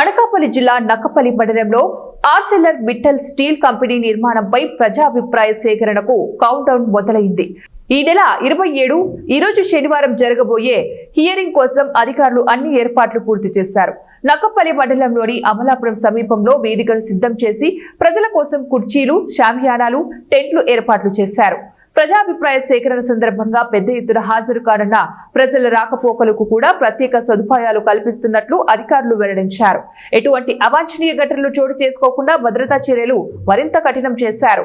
అనకాపల్లి జిల్లా నక్కపల్లి మండలంలో Arcelor Mittal steel company నిర్మాణంపై ప్రజాభిప్రాయ సేకరణకు కౌంట్ డౌన్ మొదలైంది. ఈ నెల 27 ఈ రోజు శనివారం జరగబోయే హియరింగ్ కోసం అధికారులు అన్ని ఏర్పాట్లు పూర్తి చేశారు. నక్కపల్లి మండలంలోని అమలాపురం సమీపంలో వేదికను సిద్ధం చేసి ప్రజల కోసం కుర్చీలు, షామియానాలు, టెంట్లు ఏర్పాట్లు చేశారు. ప్రజాభిప్రాయ సేకరణ సందర్భంగా పెద్ద ఎత్తున హాజరు కానున్న ప్రజల రాకపోకలకు కూడా ప్రత్యేక సదుపాయాలు కల్పిస్తున్నట్లు అధికారులు వెల్లడించారు. ఎటువంటి అవాంఛనీయ ఘటనలు చోటు చేసుకోకుండా భద్రతా చర్యలు మరింత కఠినం చేశారు.